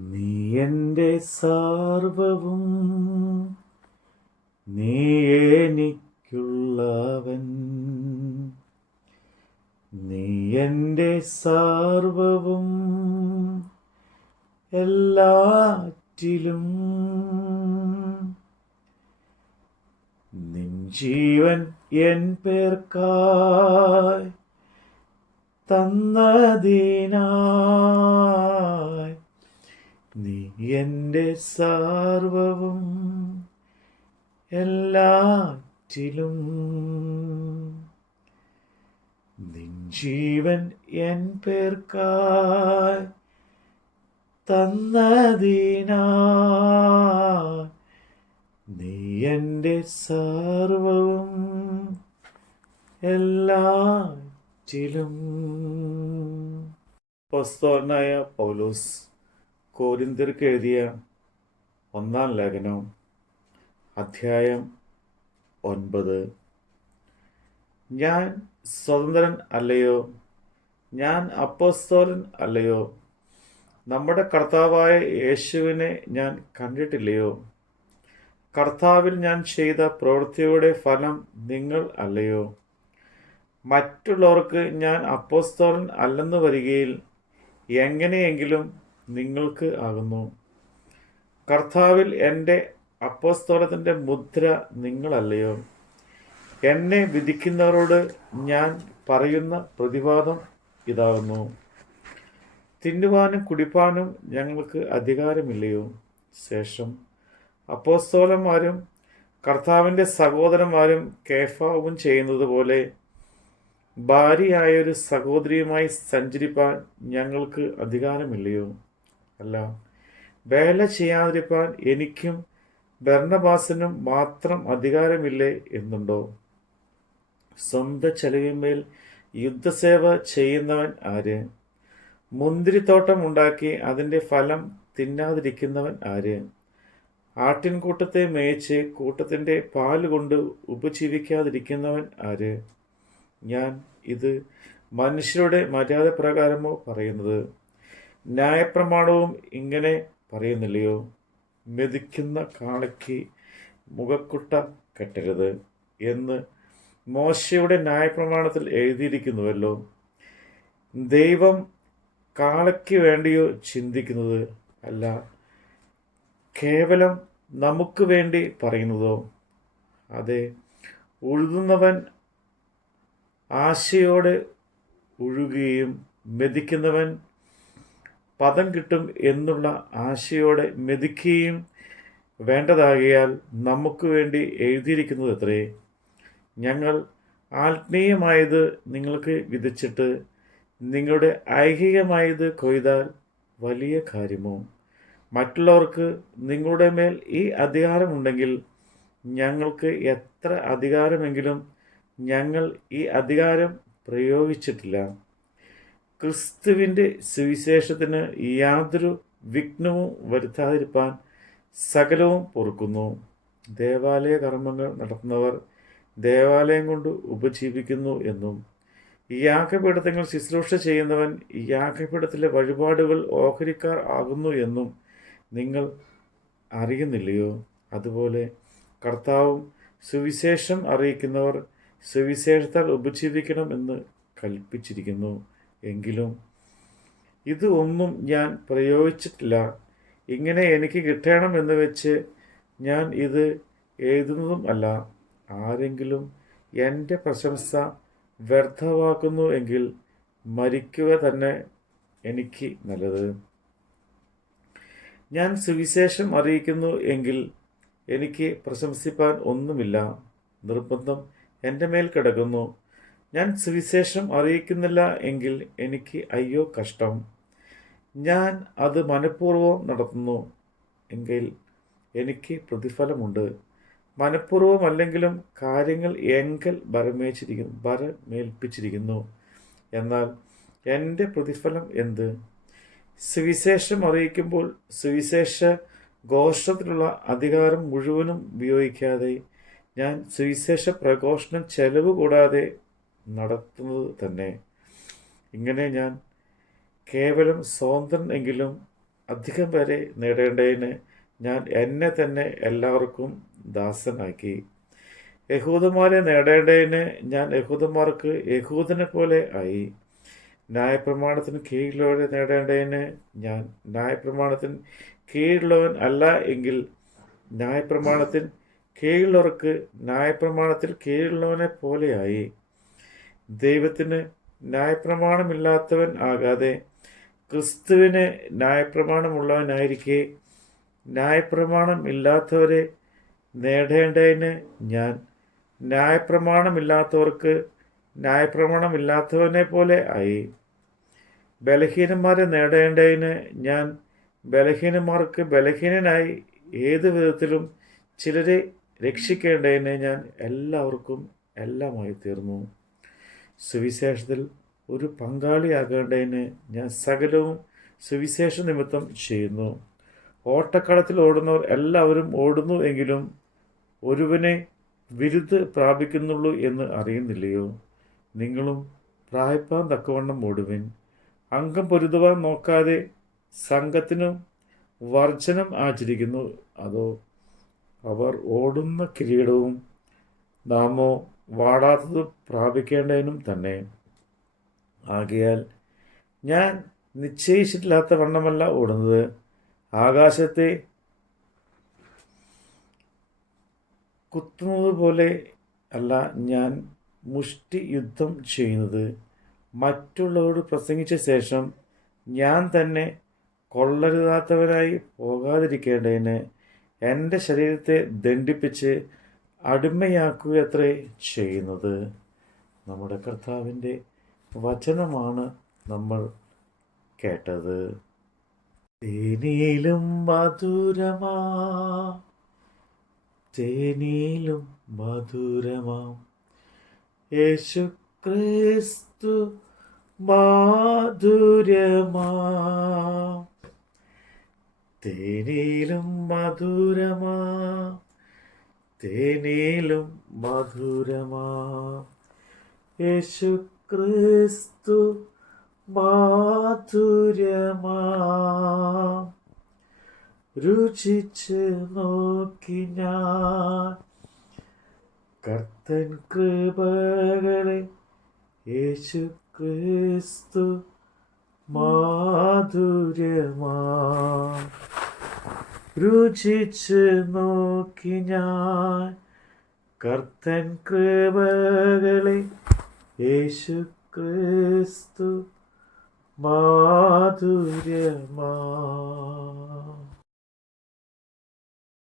നീ എന്റെ സർവവും നീ എനിക്കുള്ളവൻ. നീ എന്റെ സർവവും എല്ലാറ്റിലും. നിൻ ജീവൻ എൻ പേർക്കായി തന്നതിനായി നീ എന്റെ സർവവും എല്ലാറ്റിലും. നിൻ ജീവൻ എൻ പേർക്കായി നീ എന്റെ സർവവും എല്ലാറ്റിലും. പൗലോസ് കോരിന്തിർക്ക് എഴുതിയ ഒന്നാം ലേഖനം അധ്യായം ഒൻപത്. ഞാൻ സ്വതന്ത്രൻ അല്ലയോ? ഞാൻ അപ്പോസ്തോലൻ അല്ലയോ? നമ്മുടെ കർത്താവായ യേശുവിനെ ഞാൻ കണ്ടിട്ടില്ലയോ? കർത്താവിൽ ഞാൻ ചെയ്ത പ്രവൃത്തിയുടെ ഫലം നിങ്ങൾ അല്ലയോ? മറ്റുള്ളവർക്ക് ഞാൻ അപ്പോസ്തോലൻ അല്ലെന്ന് വരികയിൽ എങ്ങനെയെങ്കിലും നിങ്ങൾക്ക് ആകുന്നു. കർത്താവിൽ എന്റെ അപ്പസ്തോലത്തിന്റെ മുദ്ര നിങ്ങളല്ലയോ? എന്നെ വിധിക്കുന്നവരോട് ഞാൻ പറയുന്ന പ്രതിവാദം ഇതാകുന്നു. തിന്നുവാനും കുടിപ്പാനും ഞങ്ങൾക്ക് അധികാരമില്ലയോ? ശേഷം അപ്പോസ്തോലന്മാരും കർത്താവിന്റെ സഹോദരന്മാരും കേഫാവും ചെയ്യുന്നത് പോലെ ഭാര്യയായൊരു സഹോദരിയുമായി സഞ്ചരിപ്പാൻ ഞങ്ങൾക്ക് അധികാരമില്ലയോ? അല്ല. വേല ചെയ്യാതിരിപ്പാൻ എനിക്കും ഭരണബാസിനും മാത്രം അധികാരമില്ലേ എന്നുണ്ടോ? സ്വന്തം ചെലവിന്മേൽ യുദ്ധസേവ ചെയ്യുന്നവൻ ആര്? മുന്തിരിത്തോട്ടം ഉണ്ടാക്കി അതിന്റെ ഫലം തിന്നാതിരിക്കുന്നവൻ ആര്? ആട്ടിൻകൂട്ടത്തെ മേയിച്ച് കൂട്ടത്തിന്റെ പാൽ കൊണ്ട് ഉപജീവിക്കാതിരിക്കുന്നവൻ ആര്? ഞാൻ ഇത് മനുഷ്യരുടെ മര്യാദ പ്രകാരമോ പറയുന്നത്? ന്യായപ്രമാണവും ഇങ്ങനെ പറയുന്നില്ലയോ? മെതിക്കുന്ന കാളയ്ക്ക് മുഖക്കുട്ട കെട്ടരുത് എന്ന് മോശയുടെ ന്യായപ്രമാണത്തിൽ എഴുതിയിരിക്കുന്നുവല്ലോ. ദൈവം കാളയ്ക്ക് വേണ്ടിയോ ചിന്തിക്കുന്നത് അല്ല കേവലം നമുക്ക് വേണ്ടി പറയുന്നതോ? അതെ ഉഴുതുന്നവൻ ആശയോടെ ഉഴുകുകയും മെതിക്കുന്നവൻ പദം കിട്ടും എന്നുള്ള ആശയോടെ മെതിക്കുകയും വേണ്ടതാകിയാൽ നമുക്ക് വേണ്ടി എഴുതിയിരിക്കുന്നത് എത്രയേ ഞങ്ങൾ ആത്മീയമായത് നിങ്ങൾക്ക് വിധിച്ചിട്ട് നിങ്ങളുടെ ഐഹികമായത് കൊയ്താൽ വലിയ കാര്യമോ? മറ്റുള്ളവർക്ക് നിങ്ങളുടെ മേൽ ഈ അധികാരമുണ്ടെങ്കിൽ ഞങ്ങൾക്ക് എത്ര അധികാരമെങ്കിലും ഞങ്ങൾ ഈ അധികാരം പ്രയോഗിച്ചിട്ടില്ല. ക്രിസ്തുവിന്റെ സുവിശേഷത്തിന് യാതൊരു വിഘ്നവും വരുത്താതിരിപ്പാൻ സകലവും പൊറുക്കുന്നു. ദേവാലയ കർമ്മങ്ങൾ നടത്തുന്നവർ ദേവാലയം കൊണ്ട് ഉപജീവിക്കുന്നു എന്നും യാഗപീഠത്തങ്ങൾ ശുശ്രൂഷ ചെയ്യുന്നവൻ യാഗപീഠത്തിലെ വഴിപാടുകൾ ഓഹരിക്കാർ ആകുന്നു എന്നും നിങ്ങൾ അറിയുന്നില്ലയോ? അതുപോലെ കർത്താവും സുവിശേഷം അറിയിക്കുന്നവർ സുവിശേഷത്താൽ ഉപജീവിക്കണം എന്ന് കൽപ്പിച്ചിരിക്കുന്നു. എങ്കിലും ഇത് ഒന്നും ഞാൻ പ്രയോഗിച്ചിട്ടില്ല. ഇങ്ങനെ എനിക്ക് കിട്ടണം എന്ന് വെച്ച് ഞാൻ ഇത് എഴുതുന്നതും അല്ല. ആരെങ്കിലും എന്റെ പ്രശംസ വ്യർത്ഥമാക്കുന്നു എങ്കിൽ മരിക്കുക തന്നെ എനിക്ക് നല്ലത്. ഞാൻ സുവിശേഷം അറിയിക്കുന്നു എങ്കിൽ എനിക്ക് പ്രശംസിപ്പാൻ ഒന്നുമില്ല. നിർബന്ധം എന്റെ മേൽ കിടക്കുന്നു. ഞാൻ സുവിശേഷം അറിയിക്കുന്നില്ല എങ്കിൽ എനിക്ക് അയ്യോ കഷ്ടം. ഞാൻ അത് മനഃപൂർവം നടത്തുന്നു എങ്കിൽ എനിക്ക് പ്രതിഫലമുണ്ട്. മനഃപൂർവമല്ലെങ്കിലും കാര്യങ്ങൾ എങ്കൽ ഭരമേച്ചിരിക്കുന്നു ഭരമേൽപ്പിച്ചിരിക്കുന്നു. എന്നാൽ എന്റെ പ്രതിഫലം എന്ത്? സുവിശേഷം അറിയിക്കുമ്പോൾ സുവിശേഷ ഘോഷത്തിലുള്ള അധികാരം മുഴുവനും ഉപയോഗിക്കാതെ ഞാൻ സുവിശേഷ പ്രഘോഷണം ചെലവ് കൂടാതെ നടത്തുന്നത് തന്നെ. ഇങ്ങനെ ഞാൻ കേവലം സ്വന്തം എങ്കിലും അധികം പേരെ നേടേണ്ടതിന് ഞാൻ എന്നെ തന്നെ എല്ലാവർക്കും ദാസനാക്കി. യഹൂദന്മാരെ നേടേണ്ടതിന് ഞാൻ യഹൂദന്മാർക്ക് യഹൂദനെ പോലെ ആയി. ന്യായപ്രമാണത്തിന് കീഴിലുള്ളവരെ നേടേണ്ടതിന് ഞാൻ ന്യായപ്രമാണത്തിന് കീഴിലുള്ളവൻ അല്ല എങ്കിൽ ന്യായപ്രമാണത്തിന് കീഴിലുള്ളവർക്ക് ന്യായപ്രമാണത്തിൽ കീഴിലുള്ളവനെ പോലെയായി ദൈവത്തിന് ന്യായപ്രമാണമില്ലാത്തവൻ ആകാതെ ക്രിസ്തുവിന് ന്യായപ്രമാണമുള്ളവനായിരിക്കെ ന്യായപ്രമാണം ഇല്ലാത്തവരെ നേടേണ്ടതിന് ഞാൻ ന്യായപ്രമാണമില്ലാത്തവർക്ക് ന്യായപ്രമാണമില്ലാത്തവനെ പോലെ ആയി. ബലഹീനന്മാരെ നേടേണ്ടതിന് ഞാൻ ബലഹീനന്മാർക്ക് ബലഹീനനായി ഏത് വിധത്തിലും ചിലരെ രക്ഷിക്കേണ്ടതിന് ഞാൻ എല്ലാവർക്കും എല്ലാമായി തീർന്നു. സുവിശേഷത്തിൽ ഒരു പങ്കാളിയാകേണ്ടതിന് ഞാൻ സകലവും സുവിശേഷ നിമിത്തം ചെയ്യുന്നു. ഓട്ടക്കളത്തിൽ ഓടുന്നവർ എല്ലാവരും ഓടുന്നു എങ്കിലും ഒരുവനെ വിരുദ്ധ പ്രാപിക്കുന്നുള്ളൂ എന്ന് അറിയുന്നില്ലയോ? നിങ്ങളും പ്രായപ്പാൻ തക്കവണ്ണം ഓടുവിൻ. അംഗം പൊരുതുവാൻ നോക്കാതെ സംഘത്തിനും വർജനം ആചരിക്കുന്നു. അതോ അവർ ഓടുന്ന കിരീടവും നാമോ വാടാത്തത് പ്രാപിക്കേണ്ടതിനും തന്നെ. ആകിയാൽ ഞാൻ നിശ്ചയിച്ചിട്ടില്ലാത്ത വണ്ണമല്ല ഓടുന്നത്. ആകാശത്തെ കുത്തുന്നത് പോലെ അല്ല ഞാൻ മുഷ്ടി യുദ്ധം ചെയ്യുന്നത്. മറ്റുള്ളവരോട് പ്രസംഗിച്ച ശേഷം ഞാൻ തന്നെ കൊള്ളരുതാത്തവരായി പോകാതിരിക്കേണ്ടതിന് എന്റെ ശരീരത്തെ ദണ്ഡിപ്പിച്ച് അടിമയാക്കുകയത്രേ ചെയ്യുന്നത് നമ്മുടെ കർത്താവിന്റെ വചനമാണ് നമ്മൾ കേട്ടത്. തേനിലും മധുരമാ തേനിലും മധുരമാം. യേശു ക്രിസ്തു മാധുരമാ തേനിലും മധുരമാ തേനിലും മധുരമാ. യേശു ക്രിസ്തു മാധുര്യമാ. രുചിച്ച് നോക്കി ഞാൻ. കർത്തൻ കൃപകളെ യേശു ക്രിസ്തു മാധുര്യമാ. രുചിച്ച് നോക്കി ഞാൻ കർത്തൻ കൃപകളെ യേശു ക്രിസ്തു മാധുര്യമാ.